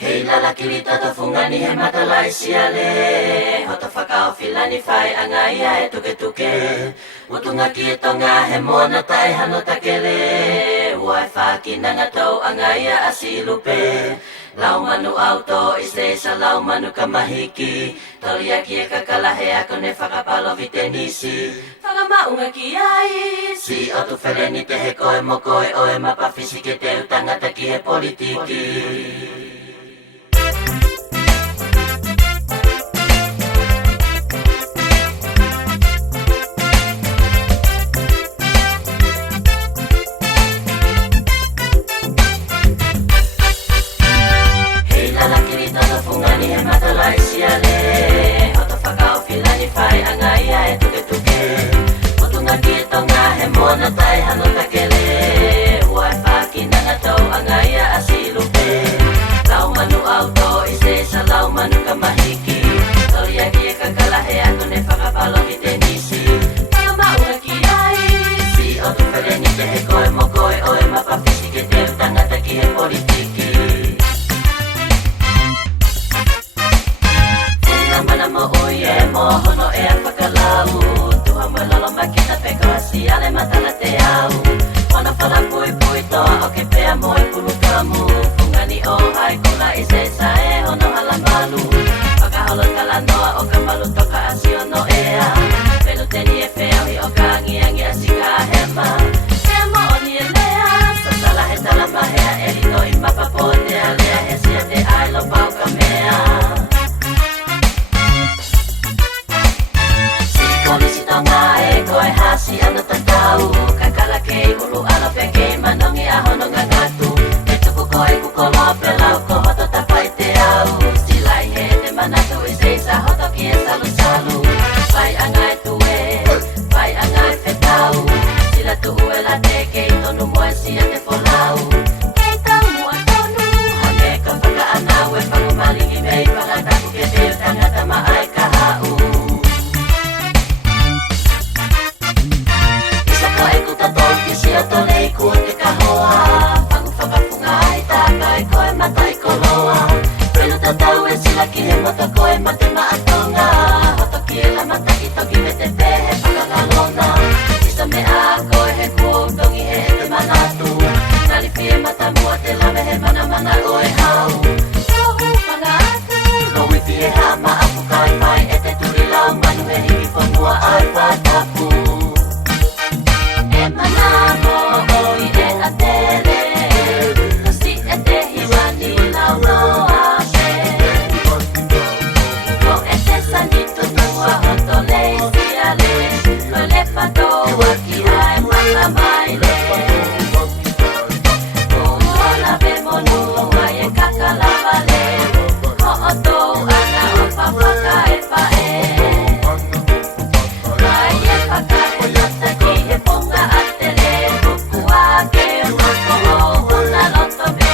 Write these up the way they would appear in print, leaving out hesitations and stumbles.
Hei lalaki lito to fungani he matalai siale Hoto whakao filani whai anga ia e tuke tuke Utunga ki e tonga he mona tai hano takele Uai whakina ngā tau anga ia asi lupe Lau manu auto iste sa lau manu kamahiki Tolia ki e kakalahe ako ne whakapalo vitenisi Whakamaunga ki ai Si o tu whereni te he koe mo koe oe mapawhisi ke te utangata ki he politiki Mona tai hano takele Uai whakina ngā tau anga ia asi lupe Lau manu auto ise sa lau manu kamahiki Tolia ki e kakalahe ako ne whakapalo ki te nisi Whakamaunga ki ai Si o tu whereni te he koe mo koe oe mapawhisi ke te utangata ki he politiki Tēnā mana mo uie mo hono e a whakalau Tuha mo lalo makita peko hasi ale matala te au Wana whala pui pui toa o ke pea moi kulu kamu Fungani o hai kula i se sa e hono halambalu Whakaholo tala noa o ka malu toka asi o no ea Pelu teni e whea hui o ka angi asi ka hema Pea mo o ni e lea Sasala he tala mahea e rito i mapapo te alea he sia te ailo pau ka mea Koe hasi ano tatau Kakala kei hulu alo peke manongi ahono ngangatu Te tuku koe kukolo pelau ko hoto tapai te au Silai he te manatu i seisa hoto ki e salu salu Pai angai tue, pai angai whetau Sila tuhu e la te kei tonu moe sia te folau Kei tau mua tonu Hane ka whaka anau e whangumalingi mei Whangataku ke te utangata maai ka hau Si o tolei kua te kahoa Whangu whakapungai tākai koe matai koloa Pelu tatau e sila ki he moto koe mate maatonga Hoto ki e la mataki toki me te pehe whakangalona Isa me a koe he kua utongi he te manatu Nari pie mata mua te lame he mana mana oe hau Tohu whangatu Rouiti e hama apu kai pai e te turi lau manu he hiki whanua ai whatapu E manamo oi e atere Kasi e te hiwani lau noa she Ko e te sanito tua hoto leisi ale Ko le patoa ki ai waka maile Uola be monua e kakalawale Ho o tou ana o pawaka e pae Mai e waka e nata ki e ponga atere Kukua ke wako o hona loto me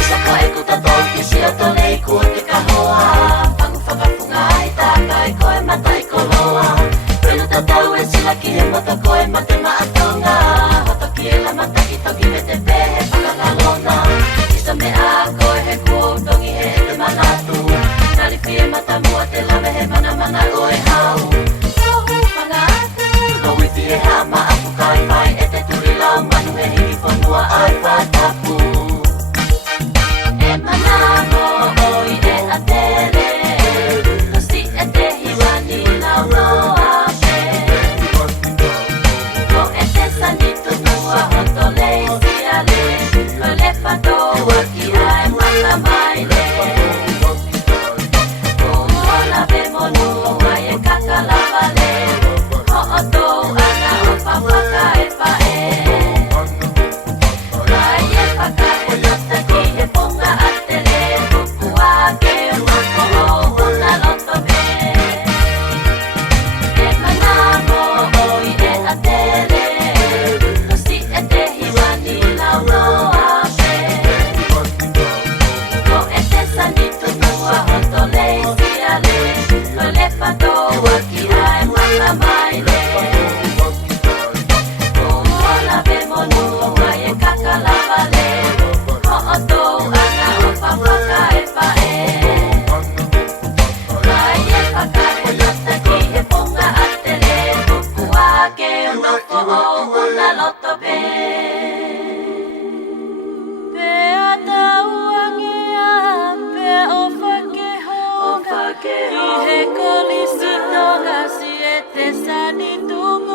Isa ko e kuta toki si o tolei kua te kahoa Whangu whakapungai tākai koe matai koloa Pelu tatau e sila ki he moto koe mate maatonga Hoto ki e la mataki toki me te pehe whakangalona Isa me a koe he kua utongi he te manatu Nari pie mata mua te lame he mana mana oe hau Tohu whangatu Rouiti e hama apu kai pai e te turi lau manu he hiki whanua ai whatapu E manamo oi e atere Kasi e te hiwani lau noa she Ko e te sanito tua hoto leisi ale kalabale Ho'oto anga o papakae-pae Kaya pakae natagi e ponga atele Kuake unoko o una lotobe Pea tau angea Pea o whakehoga I he kolisito ngasi e te sani tungo